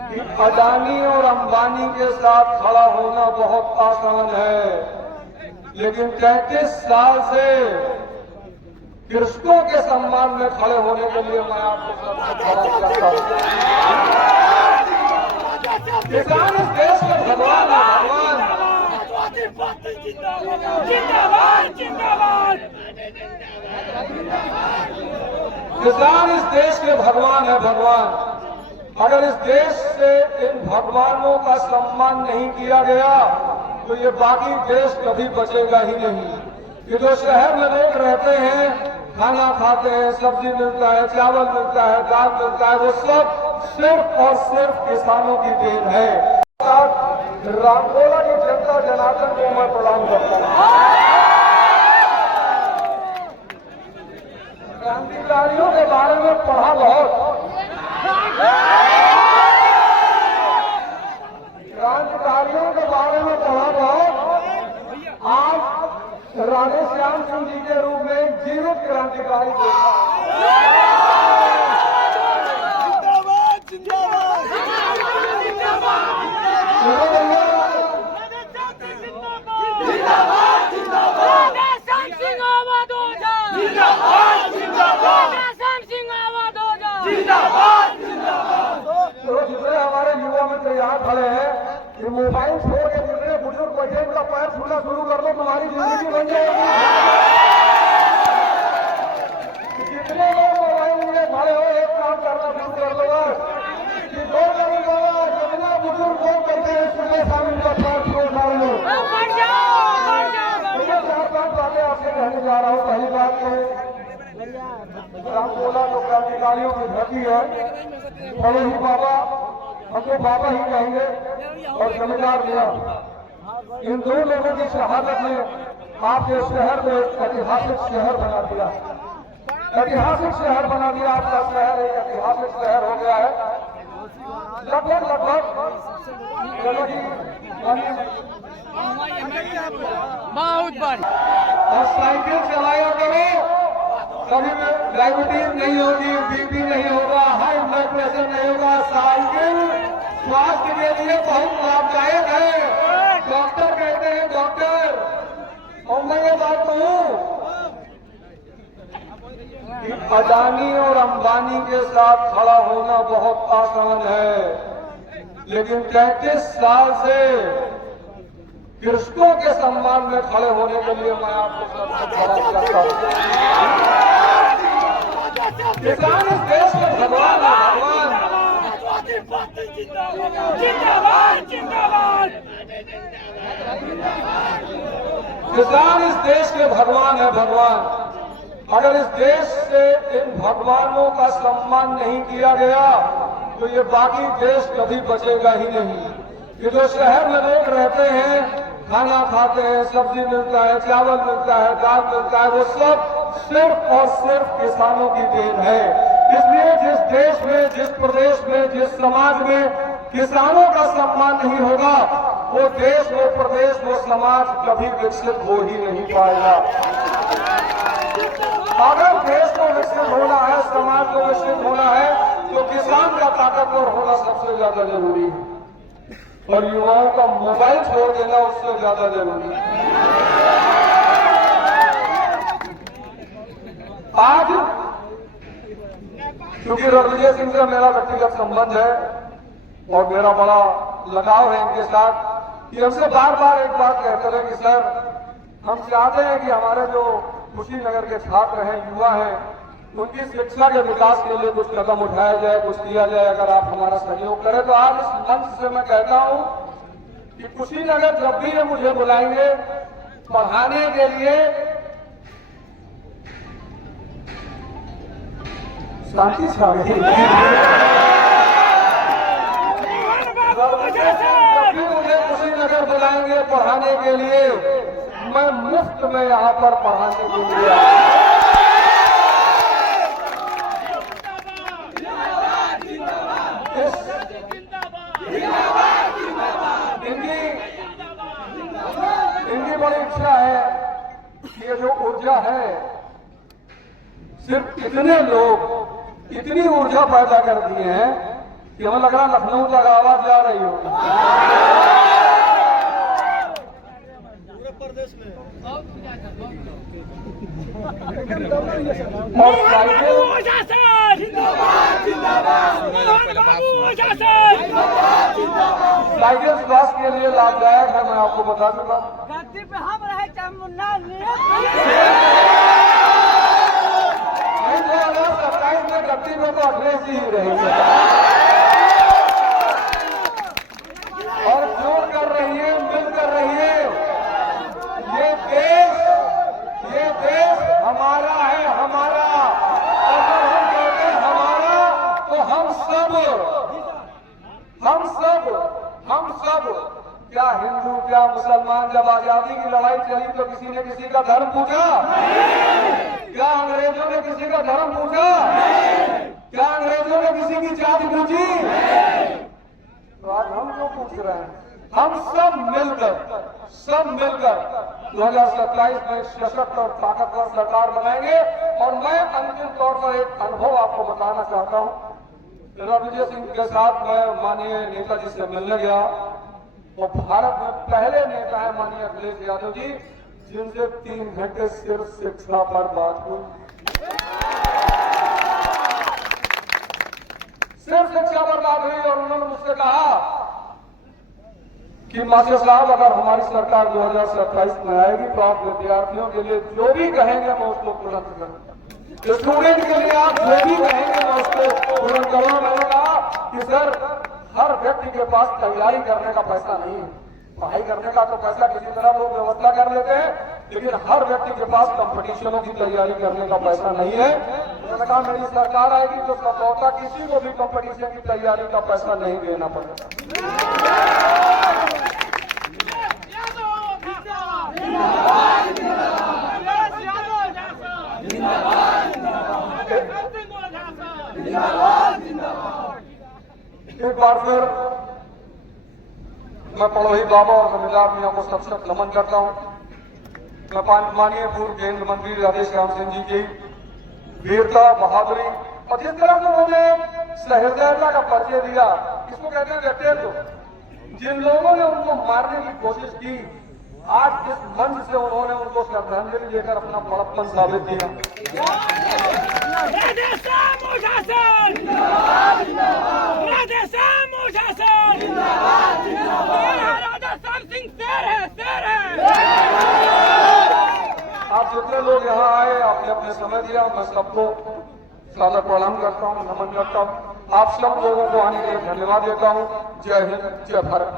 कि अडानी और अंबानी के साथ खड़ा होना बहुत आसान है, लेकिन 33 साल से कृषकों के सम्मान में खड़े होने के लिए मैं आपको सबसे खड़ा करता हूं। किसान इस देश के भगवान है, भगवान। किसान इस देश के भगवान है, भगवान। अगर इस देश से इन भगवानों का सम्मान नहीं किया गया तो ये बाकी देश कभी बचेगा ही नहीं। ये जो शहर में लोग रहते हैं, खाना खाते हैं, सब्जी मिलता है, चावल मिलता है, दाल मिलता है, वो सब सिर्फ और सिर्फ किसानों की देन है। रामकोला की जनता जनार्दन को मैं प्रणाम करता हूं। क्रांतिकारियों के बारे में पढ़ा बहुत, क्रांतिकारियों के बारे में पढ़ा बहुत। आज राधे श्याम सिंह जी के रूप में जीवित क्रांतिकारी देखा। हमारे युवा मित्र यहाँ खड़े हैं कि मोबाइल छोड़ के जितने बुजुर्ग बच्चे उनका पैर छूना शुरू कर दो, तुम्हारी जिंदगी बन जाएगी। जितने लोग मोबाइल में खड़े हो, एक काम करना शुरू कर दो कि 2 करोड़ बाबा जितना बुजुर्ग लोग करते हैं सुबह शाम उनका पैर छोड़ डाल लो। मुझे 4-5 बातें आपसे कहने जा रहा हूँ। पहली बात रामकोला जो क्रांतिकारियों की धरती है, बड़े ही बाबा, हमको बाबा ही कहेंगे, और जमींदार मियां, इन 2 लोगों की शहादत ने आपके शहर को एक ऐतिहासिक शहर बना दिया। ऐतिहासिक शहर बना दिया। आपका शहर एक ऐतिहासिक शहर हो गया है। लगभग बहुत बड़ी और साइकिल चलाया करो, कभी डायबिटीज नहीं होगी, बीपी नहीं होगा, हाई ब्लड प्रेशर नहीं होगा। साइकिल स्वास्थ्य के लिए बहुत लाभदायक है। डॉक्टर कहते हैं, डॉक्टर, और मैं ये बात कहूं कि अडानी और अंबानी के साथ खड़ा होना बहुत आसान है, लेकिन 33 साल से कृषकों के सम्मान में खड़े होने के लिए मैं आपको सबसे खड़ा करता हूं। किसान इस देश के भगवान है, भगवान। किसान इस देश के भगवान है, भगवान। अगर इस देश से इन भगवानों का सम्मान नहीं किया गया तो ये बाकी देश कभी बचेगा ही नहीं। ये जो शहर में लोग रहते हैं, खाना खाते हैं, सब्जी मिलता है, चावल मिलता है, दाल मिलता है, वो सब सिर्फ और सिर्फ किसानों की देन है। इसलिए जिस देश में, जिस प्रदेश में, जिस समाज में किसानों का सम्मान नहीं होगा, वो देश, वो प्रदेश, वो समाज कभी विकसित हो ही नहीं पाएगा। अगर देश को विकसित होना है, समाज को विकसित होना है, तो किसान का ताकतवर होना सबसे ज्यादा जरूरी है, और युवाओं का मोबाइल छोड़ देना उससे ज्यादा जरूरी है। आज क्योंकि रणविजय सिंह से मेरा व्यक्तिगत संबंध है और मेरा बड़ा लगाव है इनके साथ, कि हमसे बार बार एक बात कहते रहे कि सर, हम चाहते हैं कि हमारे जो कुशीनगर के छात्र हैं, युवा हैं, उनकी शिक्षा के विकास के लिए कुछ कदम उठाया जाए, कुछ किया जाए। अगर आप हमारा सहयोग करें तो आज इस मंच से मैं कहता हूं कि कुशीनगर जब भी ये मुझे बुलाएंगे पढ़ाने के लिए, शांति छा गई, जब भी मुझे कुशीनगर बुलाएंगे पढ़ाने के लिए, मैं मुफ्त में यहाँ पर पढ़ाने के लिए इनकी बड़ी इच्छा है कि ये जो ऊर्जा है, सिर्फ इतने लोग इतनी ऊर्जा पैदा कर दिए हैं कि हमें लग रहा लखनऊ तक आवाज जा रही हो। पूरे प्रदेश में और साइकिल साइकिल स्वास्थ्य के लिए लाभदायक है, मैं आपको बता चुका हूँ। गद्दी पे हम रहे चाहे मुन्ना नहीं 2027 में गद्दी में तो अखिलेश जी ही रहेंगे। और जोड़ कर रही है, मिल कर रही है। ये देश हमारा है, हमारा। अगर हम कहते हैं हमारा तो हम सब क्या हिंदू क्या मुसलमान, जब आजादी की लड़ाई चली तो किसी ने किसी का धर्म पूछा? क्या अंग्रेजों ने किसी का धर्म पूछा? क्या अंग्रेजों ने किसी की जाति पूछी? तो आज हम क्यों पूछ रहे हैं? हम सब मिलकर 2027 में सशक्त और ताकतवर सरकार बनाएंगे। और मैं अंतिम तौर पर एक अनुभव आपको बताना चाहता हूं। रविजय सिंह के साथ मैं माननीय नेताजी से मिलने गया, और भारत में पहले नेता है माननीय अखिलेश यादव जी जिनसे 3 घंटे सिर्फ शिक्षा पर बात हुई। सिर्फ शिक्षा पर बात हुई और उन्होंने मुझसे कहा कि मास्टर साहब, अगर हमारी सरकार 2027 में आएगी तो आप विद्यार्थियों के लिए जो भी कहेंगे मैं उसको पूर्ण करूंगा। स्टूडेंट के लिए आप जो भी कहेंगे मैं उसको पूर्ण करूंगा। मैंने कहा कि सर, हर व्यक्ति के पास तैयारी करने का पैसा नहीं है। पढ़ाई करने का तो पैसा किसी तरह लोग व्यवस्था कर लेते हैं, लेकिन हर व्यक्ति के पास कंपटीशनों की तैयारी करने का पैसा नहीं है। उन्होंने कहा मेरी सरकार आएगी तो संभवतः किसी को भी कंपटीशन की तैयारी का पैसा नहीं देना पड़ेगा। एक बार फिर मैं पड़ोही बाबा और जमींदार मियां को सबसे नमन करता हूं। मैं माननीय पूर्व केंद्र मंत्री राधेश्याम सिंह जी की वीरता, बहादुरी और जिस तरह से उन्होंने सहृदयता का परिचय दिया, इसको कहते हैं व्यक्तित्व। जिन लोगों ने उनको मारने की कोशिश की, आज इस मंच से उन्होंने उनको श्रद्धांजलि देकर अपना बड़प्पन साबित किया। आप जितने लोग यहाँ आए, आपने अपने समय दिया, मैं सबको सादर प्रणाम करता हूँ, नमन करता हूँ। आप सब लोगों को आने के लिए धन्यवाद देता हूँ। जय हिंद, जय भारत।